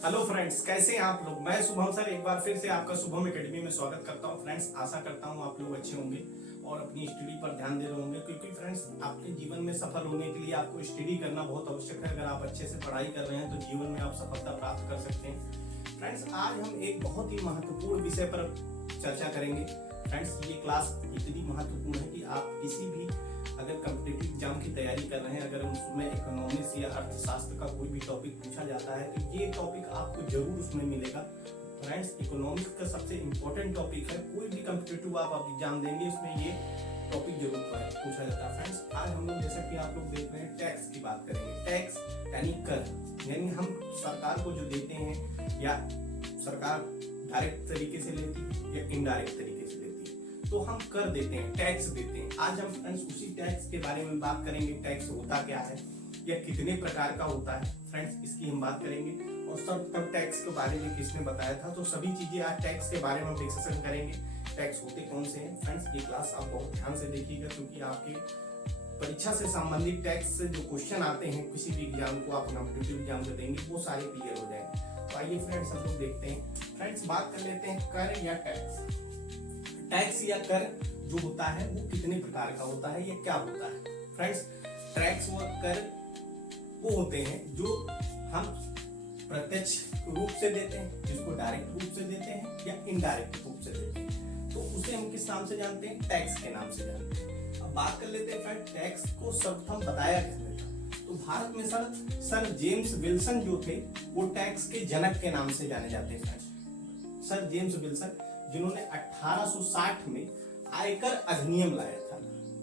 Hello friends, कैसे हैं आप लोग। मैं शुभम सर एक बार फिर से आपका शुभम एकेडमी में स्वागत करता हूं। फ्रेंड्स, आशा करता हूं आप लोग अच्छे होंगे और अपनी स्टडी पर ध्यान दे रहे होंगे, क्योंकि फ्रेंड्स आपके जीवन में सफल होने के लिए आपको स्टडी करना बहुत आवश्यक है। अगर आप अच्छे से पढ़ाई कर रहे हैं तो जीवन में आप सफलता प्राप्त कर सकते हैं। फ्रेंड्स, आज हम एक बहुत ही महत्वपूर्ण विषय पर चर्चा करेंगे। फ्रेंड्स, ये क्लास इतनी महत्वपूर्ण है कि आप किसी भी अगर कॉम्पिटिटिव एग्जाम की तैयारी कर रहे हैं, अगर उसमें इकोनॉमिक्स या अर्थशास्त्र का कोई भी टॉपिक पूछा जाता है तो ये टॉपिक आपको जरूर उसमें मिलेगा। फ्रेंड्स, इकोनॉमिक्स का सबसे इम्पोर्टेंट टॉपिक है। कोई भी कॉम्पिटिटिव आप एग्जाम देंगे उसमें ये टॉपिक जरूर पूछा जाता है। फ्रेंड्स, आज हम लोग जैसा कि आप लोग देख रहे हैं टैक्स की बात करेंगे। टैक्स यानी कर, यानी हम सरकार को जो देते हैं, या सरकार डायरेक्ट तरीके से लेती है या इनडायरेक्ट तरीके से लेती है, तो हम कर देते हैं, टैक्स देते हैं। आज हम फ्रेंड्स उसी टैक्स के बारे में बात करेंगे। टैक्स होता क्या है या कितने प्रकार का होता है, फ्रेंड्स इसकी हम बात करेंगे। और सब तब टैक्स के बारे में किसने बताया था, तो सभी चीजें आज टैक्स के बारे में हम डिस्कशन करेंगे। टैक्स होते कौन से हैं। फ्रेंड्स, ये क्लास आप बहुत ध्यान से देखिएगा, क्योंकि आपके परीक्षा से संबंधित टैक्स से जो क्वेश्चन आते हैं किसी भी एग्जाम को आप कॉम्पिटिटिव एग्जाम में देंगे वो सारे क्लियर हो जाएंगे। तो आइए फ्रेंड्स हम लोग देखते हैं। फ्रेंड्स, बात कर लेते हैं कर या टैक्स। टैक्स या कर जो होता है वो कितने प्रकार का होता है या क्या होता है। फ्रेंड्स, टैक्स व कर वो होते हैं जो हम प्रत्यक्ष रूप से देते हैं, जिसको डायरेक्ट रूप से देते हैं या इनडायरेक्ट रूप से देते हैं, तो उसे हम किस नाम से जानते हैं, टैक्स के नाम से जानते हैं। अब बात कर लेते हैं फ्रेंड, टैक्स को सर्वप्रथम बताया किसने था। तो भारत में सर जेम्स विल्सन जो थे वो टैक्स के जनक के नाम से जाने जाते हैं। फ्रेंड्स, सर जेम्स विल्सन, जिन्होंने 1860 में आयकर अधिनियम लाया था,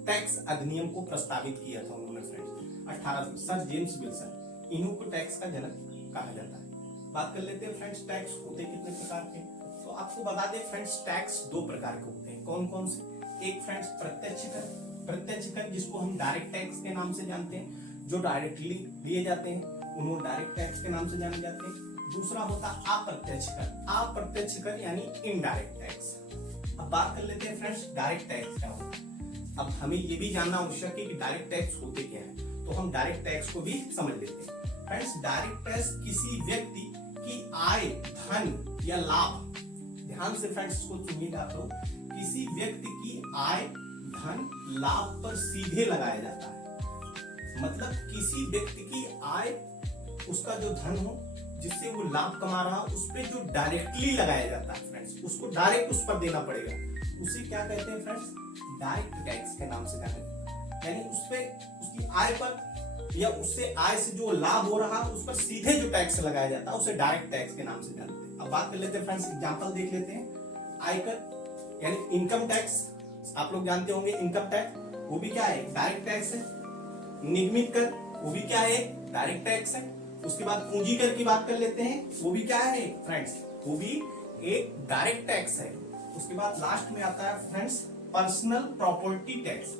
टैक्स अधिनियम को प्रस्तावित किया था उन्होंने। फ्रेंड्स 18 में सर जेम्स विल्सन, इन्हों को टैक्स का जनक कहा जाता है। बात कर लेते हैं फ्रेंड्स, टैक्स होते कितने प्रकार के। तो आपको बता दें फ्रेंड्स, टैक्स दो प्रकार के होते हैं। कौन कौन से। एक फ्रेंड्स प्रत्यक्ष कर, प्रत्यक्ष कर जिसको हम डायरेक्ट टैक्स के नाम से जानते हैं, जो डायरेक्टली लिए जाते हैं उन्होंने डायरेक्ट टैक्स के नाम से जाने जाते हैं। दूसरा होता अप्रत्यक्ष कर, अप्रत्यक्ष कर यानी इनडायरेक्ट टैक्स। अब बात कर लेते हैं फ्रेंड्स, डायरेक्ट टैक्स क्या होता है। अब हमें ये भी जानना आवश्यक है कि डायरेक्ट टैक्स होते क्या है, तो हम डायरेक्ट टैक्स को भी समझ लेते हैं। फ्रेंड्स, डायरेक्ट टैक्स किसी व्यक्ति की आय, धन या लाभ, ध्यान से फ्रेंड्स इसको सुनिएगा आप लोग, किसी व्यक्ति की आय, धन, लाभ पर सीधे लगाया जाता है। मतलब किसी व्यक्ति की आय, उसका जो धन हो जिससे वो लाभ कमा रहा उस पे जो डायरेक्टली लगाया जाता है फ्रेंड्स, उसको डायरेक्ट उस पर देना पड़ेगा, उसे क्या कहते हैं फ्रेंड्स, डायरेक्ट टैक्स के नाम से जाने जाता है। यानी उस पे उसकी आय पर या उससे आय से जो लाभ हो रहा उस पर सीधे जो टैक्स लगाया जाता है उसे डायरेक्ट टैक्स के नाम से जानते हैं। अब बात कर लेते हैं फ्रेंड्स, एग्जांपल देख लेते हैं। आयकर यानी इनकम टैक्स, आप लोग जानते होंगे इनकम टैक्स, वो भी क्या है, डायरेक्ट टैक्स है। निगमित कर, वो भी क्या है, डायरेक्ट टैक्स है। उसके बाद पूंजी कर की बात कर लेते हैं, वो भी क्या है फ्रेंड्स, वो भी एक डायरेक्ट टैक्स है। उसके बाद लास्ट में आता है फ्रेंड्स पर्सनल प्रॉपर्टी टैक्स।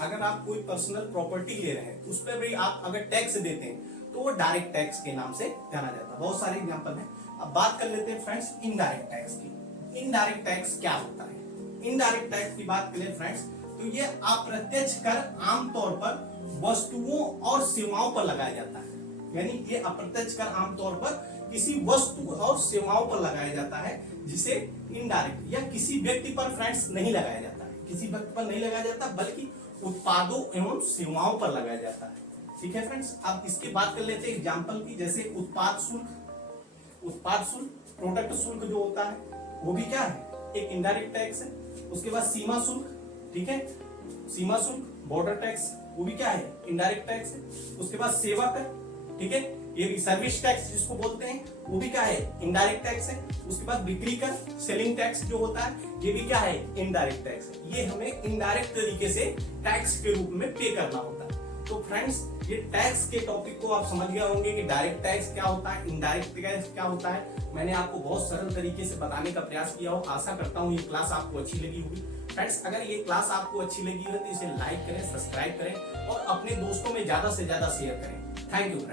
अगर आप कोई पर्सनल प्रॉपर्टी ले रहे हैं उस पर भी आप अगर टैक्स देते हैं तो वो डायरेक्ट टैक्स के नाम से जाना जाता है। बहुत सारे एग्जांपल हैं। अब बात कर लेते हैं फ्रेंड्स इनडायरेक्ट टैक्स की। इनडायरेक्ट टैक्स क्या होता है। इनडायरेक्ट टैक्स की बात करें फ्रेंड्स, तो ये अप्रत्यक्ष कर आमतौर पर वस्तुओं और सेवाओं पर लगाया जाता है। यानी ये अप्रत्यक्ष कर आमतौर पर किसी वस्तु और सेवाओं पर लगाया जाता है, जिसे इनडायरेक्ट या किसी व्यक्ति पर फ्रेंड्स नहीं लगाया जाता है, किसी व्यक्ति पर नहीं लगाया जाता, बल्कि उत्पादों एवं सेवाओं पर लगाया जाता है। ठीक है फ्रेंड्स, अब इसके बात कर लेते हैं एग्जांपल की, जैसे उत्पाद शुल्क। उत्पाद शुल्क, प्रोडक्ट शुल्क जो होता है वो भी क्या है, एक इनडायरेक्ट टैक्स है। उसके बाद सीमा शुल्क, ठीक है, सीमा शुल्क, बॉर्डर टैक्स, वो भी क्या है, इनडायरेक्ट टैक्स है। उसके बाद सेवा कर, ठीक है, ये सर्विस टैक्स जिसको बोलते हैं वो भी क्या है, इनडायरेक्ट टैक्स है। उसके बाद बिक्री कर, सेलिंग टैक्स जो होता है ये भी क्या है, इनडायरेक्ट टैक्स है। ये हमें इनडायरेक्ट तरीके से टैक्स के रूप में पे करना होता है। तो फ्रेंड्स, ये टैक्स के टॉपिक को आप समझ गए होंगे कि डायरेक्ट टैक्स क्या होता है, इनडायरेक्ट टैक्स क्या होता है। मैंने आपको बहुत सरल तरीके से बताने का प्रयास किया हो। आशा करता हूँ ये क्लास आपको अच्छी लगी होगी। फ्रेंड्स, अगर ये क्लास आपको अच्छी लगी हो तो इसे लाइक करें, सब्सक्राइब करें और अपने दोस्तों में ज्यादा से ज्यादा शेयर करें। Thank you friends.